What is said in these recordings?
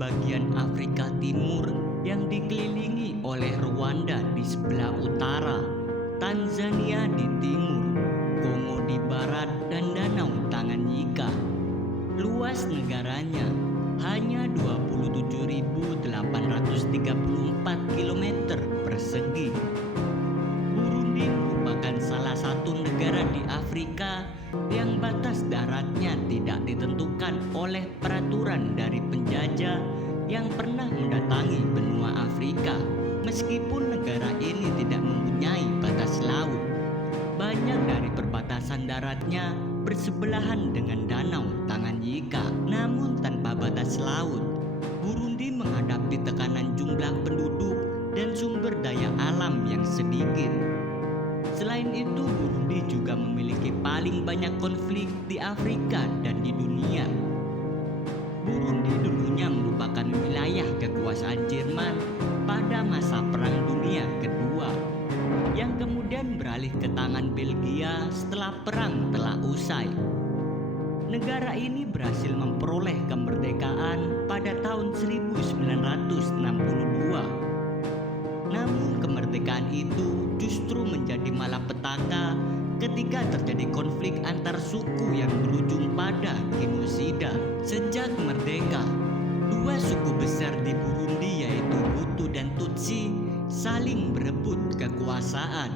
bagian Afrika Timur yang dikelilingi oleh Rwanda di sebelah utara, Tanzania di timur, Kongo di barat, dan Danau Tanganyika. Luas negaranya hanya 27.834 km persegi. Burundi merupakan salah satu negara di Afrika yang batas daratnya tidak ditentukan oleh peraturan dari penjajah yang pernah mendatangi benua Afrika. Meskipun negara ini tidak mempunyai batas laut, banyak dari perbatasan daratnya bersebelahan dengan Danau Tanganyika. Namun tanpa batas laut, Burundi menghadapi tekanan jumlah penduduk dan sumber daya alam yang sedikit. Selain itu, Burundi juga memiliki paling banyak konflik di Afrika dan di dunia. Burundi dulunya merupakan wilayah kekuasaan Jerman pada masa Perang Dunia Kedua, yang kemudian beralih ke tangan Belgia setelah perang telah usai. Negara ini berhasil memperoleh kemerdekaan pada tahun 1962. Namun kemerdekaan itu justru menjadi malapetaka ketika terjadi konflik antar suku yang berujung pada genosida. Sejak merdeka, dua suku besar di Burundi yaitu Hutu dan Tutsi saling berebut kekuasaan.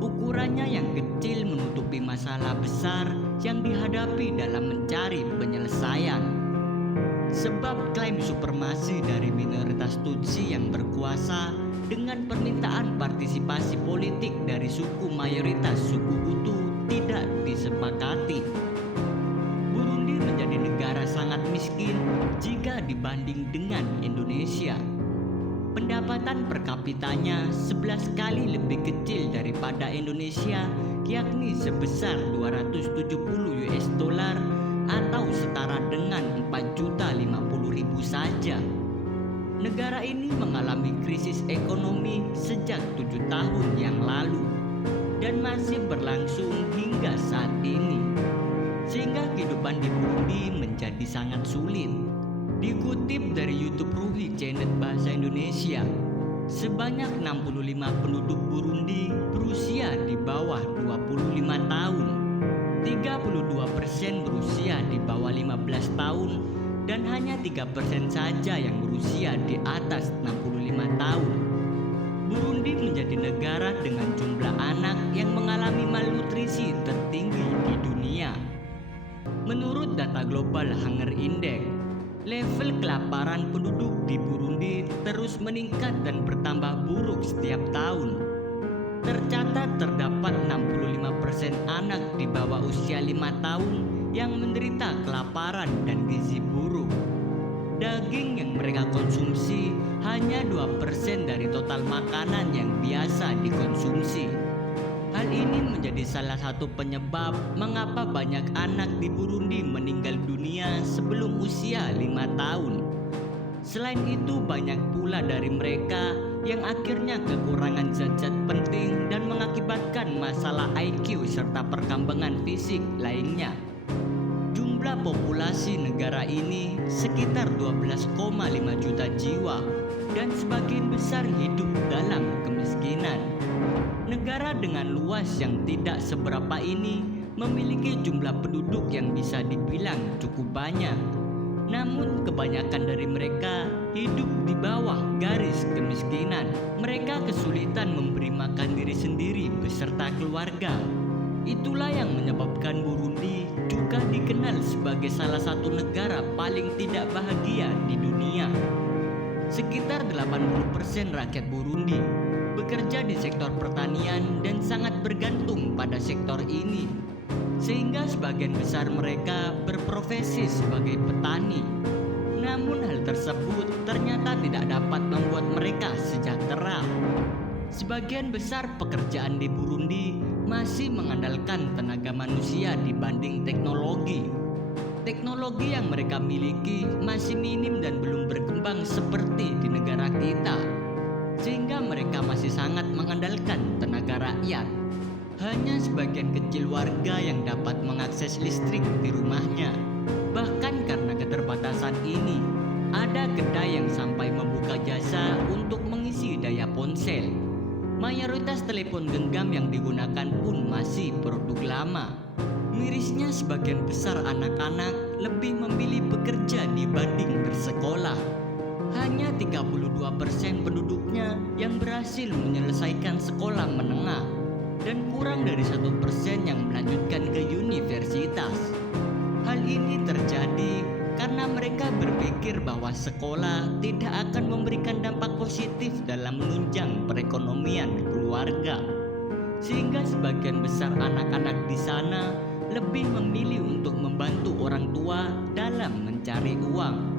Ukurannya yang kecil menutupi masalah besar yang dihadapi dalam mencari penyelesaian. Sebab klaim supremasi dari minoritas Tutsi yang berkuasa dengan permintaan partisipasi politik dari suku mayoritas suku Hutu tidak disepakati. Burundi menjadi negara sangat miskin jika dibanding dengan Indonesia. Pendapatan per kapitanya 11 kali lebih kecil daripada Indonesia, yakni sebesar 270 US dollar atau setara dengan 4.050.000 saja. Negara ini mengalami krisis ekonomi sejak 7 tahun yang lalu dan masih berlangsung hingga saat ini, sehingga kehidupan di Burundi menjadi sangat sulit. Dikutip dari YouTube Ruhi Channel Bahasa Indonesia, sebanyak 65 penduduk Burundi berusia di bawah 25 tahun, 32% berusia di bawah 15 tahun, dan hanya 3% saja yang berusia di atas 65 tahun. Burundi menjadi negara dengan jumlah anak yang mengalami malnutrisi tertinggi di dunia. Menurut data Global Hunger Index, level kelaparan penduduk di Burundi terus meningkat dan bertambah buruk setiap tahun. Tercatat terdapat 65% anak di bawah usia 5 tahun yang menderita kelaparan dan gizi buruk. Daging yang mereka konsumsi hanya 2% dari total makanan yang biasa dikonsumsi. Hal ini menjadi salah satu penyebab mengapa banyak anak di Burundi meninggal dunia sebelum usia 5 tahun. Selain itu, banyak pula dari mereka yang akhirnya kekurangan zat-zat penting dan mengakibatkan masalah IQ serta perkembangan fisik lainnya. Jumlah populasi negara ini sekitar 12,5 juta jiwa dan sebagian besar hidup dalam kemiskinan. Negara dengan luas yang tidak seberapa ini memiliki jumlah penduduk yang bisa dibilang cukup banyak. Namun kebanyakan dari mereka hidup di bawah garis kemiskinan. Mereka kesulitan memberi makan diri sendiri beserta keluarga. Itulah yang menyebabkan Burundi juga dikenal sebagai salah satu negara paling tidak bahagia di dunia. Sekitar 80% rakyat Burundi bekerja di sektor pertanian dan sangat bergantung pada sektor ini, sehingga sebagian besar mereka berprofesi sebagai petani. Namun hal tersebut ternyata tidak dapat membuat mereka sejahtera. Sebagian besar pekerjaan di Burundi masih mengandalkan tenaga manusia dibanding teknologi. Teknologi yang mereka miliki masih minim dan belum berkembang seperti di negara kita, sehingga mereka masih sangat mengandalkan tenaga rakyat. Hanya sebagian kecil warga yang dapat mengakses listrik di rumahnya. Bahkan karena keterbatasan ini, ada Mayoritas telepon genggam yang digunakan pun masih produk lama. Mirisnya, sebagian besar anak-anak lebih memilih bekerja dibanding bersekolah. Hanya 32% penduduknya yang berhasil menyelesaikan sekolah menengah, dan kurang dari 1% yang melanjutkan ke universitas. Hal ini terjadi karena mereka berpikir bahwa sekolah tidak akan memberikan dampak positif dalam menunjang perekonomian keluarga. Sehingga sebagian besar anak-anak di sana lebih memilih untuk membantu orang tua dalam mencari uang